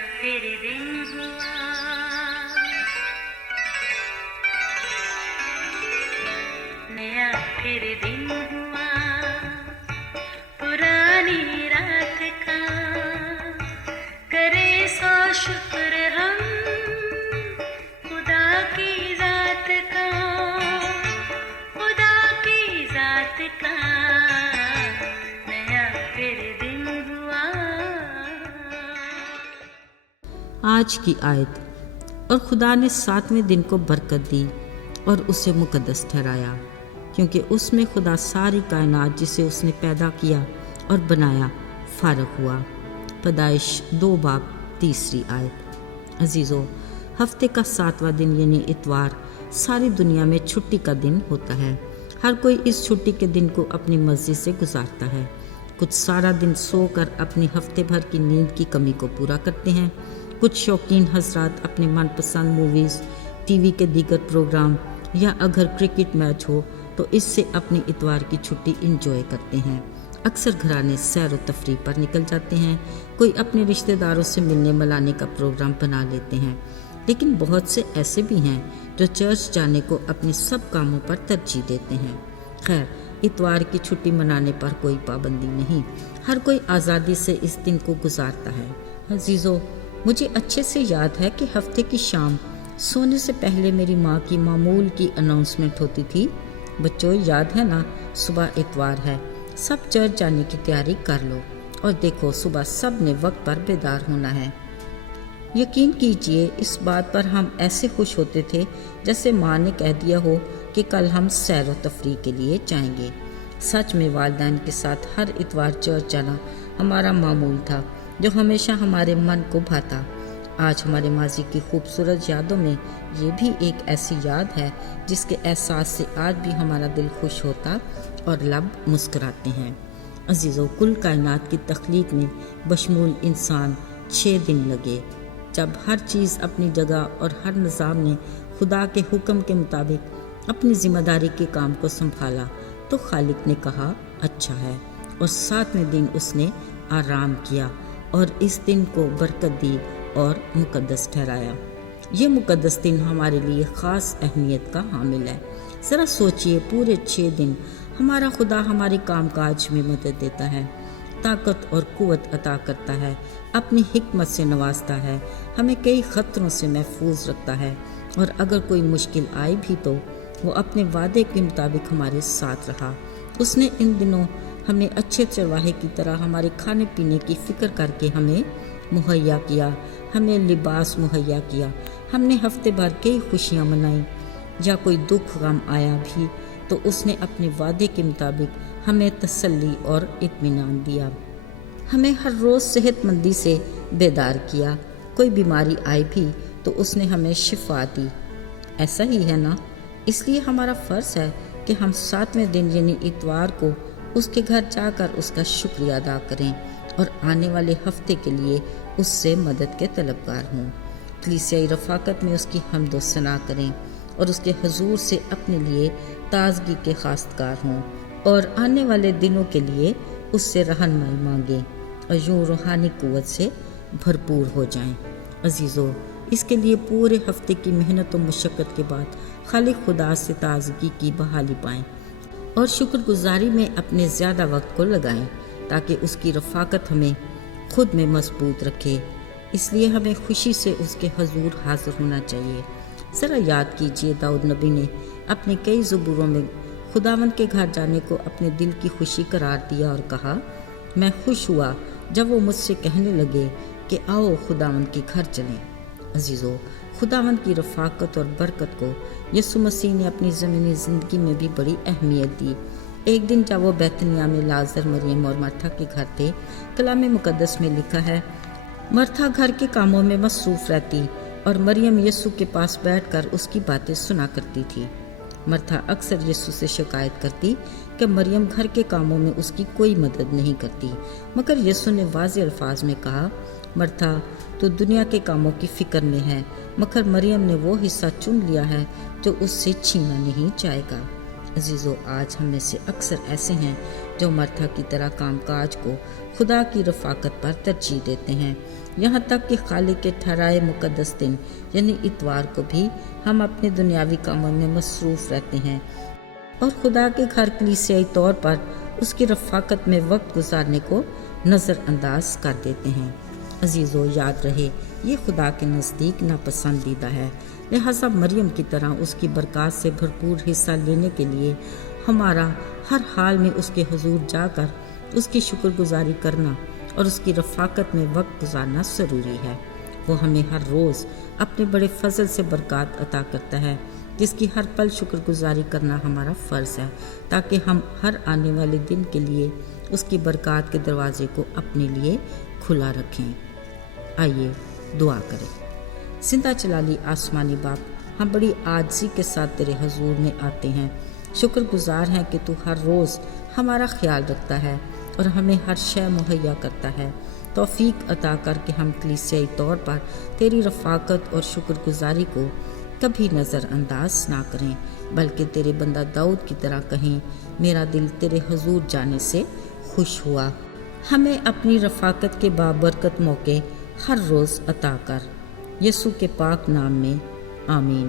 फिर दिन हुआ, नया फिर दिन हुआ, पुरानी रात का करे सो शुक्र हम खुदा की जात का, खुदा की जात का नया फिर दिन हुआ। आज की आयत। और खुदा ने 7वें दिन को बरकत दी और उसे मुकद्दस ठहराया, क्योंकि उसमें खुदा सारी कायनात जिसे उसने पैदा किया और बनाया फारग हुआ। पैदाइश 2:3 आयत। अजीज़ों, हफ्ते का 7वां दिन यानी इतवार सारी दुनिया में छुट्टी का दिन होता है। हर कोई इस छुट्टी के दिन को अपनी मर्जी से गुजारता है। कुछ सारा दिन सोकर अपनी हफ्ते भर की नींद की कमी को पूरा करते हैं। कुछ शौकीन हजरात अपने मनपसंद मूवीज़, टीवी के दीगर प्रोग्राम या अगर क्रिकेट मैच हो तो इससे अपनी इतवार की छुट्टी इंजॉय करते हैं। अक्सर घराने सैर व तफरीह पर निकल जाते हैं। कोई अपने रिश्तेदारों से मिलने मिलाने का प्रोग्राम बना लेते हैं। लेकिन बहुत से ऐसे भी हैं जो चर्च जाने को अपने सब कामों पर तरजीह देते हैं। खैर, इतवार की छुट्टी मनाने पर कोई पाबंदी नहीं, हर कोई आज़ादी से इस दिन को गुजारता है। अजीज़ों, मुझे अच्छे से याद है कि हफ्ते की शाम सोने से पहले मेरी माँ की मामूल की अनाउंसमेंट होती थी, बच्चों याद है ना, सुबह इतवार है, सब चर्च जाने की तैयारी कर लो। और देखो, सुबह सब ने वक्त पर बेदार होना है। यकीन कीजिए, इस बात पर हम ऐसे खुश होते थे जैसे माँ ने कह दिया हो कि कल हम सैर व तफरीह के लिए जाएंगे। सच में वालिदैन के साथ हर इतवार चर्च जाना हमारा मामूल था, जो हमेशा हमारे मन को भाता। आज हमारे माजी की खूबसूरत यादों में ये भी एक ऐसी याद है जिसके एहसास से आज भी हमारा दिल खुश होता और लब मुस्कुराते हैं। अजीज़ों, कुल कायनात की तख्लीक में बशमूल इंसान 6 दिन लगे। जब हर चीज़ अपनी जगह और हर निज़ाम ने खुदा के हुक्म के मुताबिक अपनी ज़िम्मेदारी के काम को संभाला तो खालिक ने कहा अच्छा है, और 7वें दिन उसने आराम किया और इस दिन को बरकत दी और मुकद्दस ठहराया। ये मुकद्दस दिन हमारे लिए ख़ास अहमियत का हामिल है। ज़रा सोचिए, पूरे 6 दिन हमारा खुदा हमारे कामकाज में मदद देता है, ताकत और क़ुव्वत अता करता है, अपनी हिकमत से नवाजता है, हमें कई ख़तरों से महफूज रखता है, और अगर कोई मुश्किल आए भी तो वो अपने वादे के मुताबिक हमारे साथ रहा। उसने इन दिनों हमें अच्छे चरवाहे की तरह हमारे खाने पीने की फ़िक्र करके हमें मुहैया किया, हमें लिबास मुहैया किया। हमने हफ्ते भर कई खुशियाँ मनाई, या कोई दुख गम आया भी तो उसने अपने वादे के मुताबिक हमें तसल्ली और इत्मीनान दिया। हमें हर रोज़ सेहतमंदी से बेदार किया। कोई बीमारी आई भी तो उसने हमें शिफा दी। ऐसा ही है ना? इसलिए हमारा फ़र्ज़ है कि हम 7वें दिन यानी इतवार को उसके घर जाकर उसका शुक्रिया अदा करें और आने वाले हफ्ते के लिए उससे मदद के तलबगार हों। कलीसियाई रफ़ाकत में उसकी हम्द व सना करें और उसके हुजूर से अपने लिए ताज़गी के खास्तकार हों और आने वाले दिनों के लिए उससे रहनुमाई मांगें और यूँ रूहानी क़ुव्वत से भरपूर हो जाएं। अजीज़ों, इसके लिए पूरे हफ्ते की मेहनत और मुशक्क़त के बाद खालिक खुदा से ताज़गी की बहाली पाएं और शुक्रगुजारी में अपने ज़्यादा वक्त को लगाएं, ताकि उसकी रफ़ाकत हमें खुद में मजबूत रखे। इसलिए हमें खुशी से उसके हुजूर हाज़िर होना चाहिए। ज़रा याद कीजिए, दाऊद नबी ने अपने कई ज़बूरों में खुदावंद के घर जाने को अपने दिल की खुशी करार दिया और कहा, मैं खुश हुआ जब वो मुझसे कहने लगे कि आओ खुदावंद के घर चलें। अजीज़ों, खुदावंद की रफ़ाकत और बरकत को यीशु मसीह ने अपनी ज़मीनी ज़िंदगी में भी बड़ी अहमियत दी। एक दिन जब वो बैतनिया में लाज़र, मरियम और मरथा के घर थे, कलाम मुक़द्दस में लिखा है, मरथा घर के कामों में मसरूफ़ रहती और मरियम यीशु के पास बैठकर उसकी बातें सुना करती थी। मरथा अक्सर यीशु से शिकायत करती कि मरियम घर के कामों में उसकी कोई मदद नहीं करती, मगर यीशु ने वाज़ेह अल्फाज में कहा, मरथा तो दुनिया के कामों की फ़िक्र में है, मगर मरियम ने वो हिस्सा चुन लिया है जो उससे छीना नहीं जाएगा। अजीज़ों, आज हम में से अक्सर ऐसे हैं جو مرتھا کی طرح کام کاج کو خدا کی رفاقت پر ترجیح دیتے ہیں، یہاں تک کہ خالق کے ٹھہرائے مقدس دن یعنی اتوار کو بھی ہم اپنے دنیاوی کاموں میں مصروف رہتے ہیں اور خدا کے گھر کلیسیائی طور پر اس کی رفاقت میں وقت گزارنے کو نظر انداز کر دیتے ہیں۔ عزیزو، یاد رہے یہ خدا کے نزدیک ناپسندیدہ ہے، لہٰذا مریم کی طرح اس کی برکات سے بھرپور حصہ لینے کے لیے ہمارا ہر حال میں اس کے حضور جا کر اس کی شکر گزاری کرنا اور اس کی رفاقت میں وقت گزارنا ضروری ہے۔ وہ ہمیں ہر روز اپنے بڑے فضل سے برکات عطا کرتا ہے، جس کی ہر پل شکر گزاری کرنا ہمارا فرض ہے، تاکہ ہم ہر آنے والے دن کے لیے اس کی برکات کے دروازے کو اپنے لیے کھلا رکھیں۔ آئیے دعا کریں۔ زندہ جلالی آسمانی باپ، ہم بڑی عاجزی کے ساتھ تیرے حضور میں آتے ہیں، شکر گزار ہیں کہ تو ہر روز ہمارا خیال رکھتا ہے اور ہمیں ہر شے مہیا کرتا ہے۔ توفیق عطا کر کے ہم کلیسیائی طور پر تیری رفاقت اور شکر گزاری کو کبھی نظر انداز نہ کریں، بلکہ تیرے بندہ داؤد کی طرح کہیں، میرا دل تیرے حضور جانے سے خوش ہوا۔ ہمیں اپنی رفاقت کے بابرکت موقع ہر روز عطا کر، یسوع کے پاک نام میں آمین۔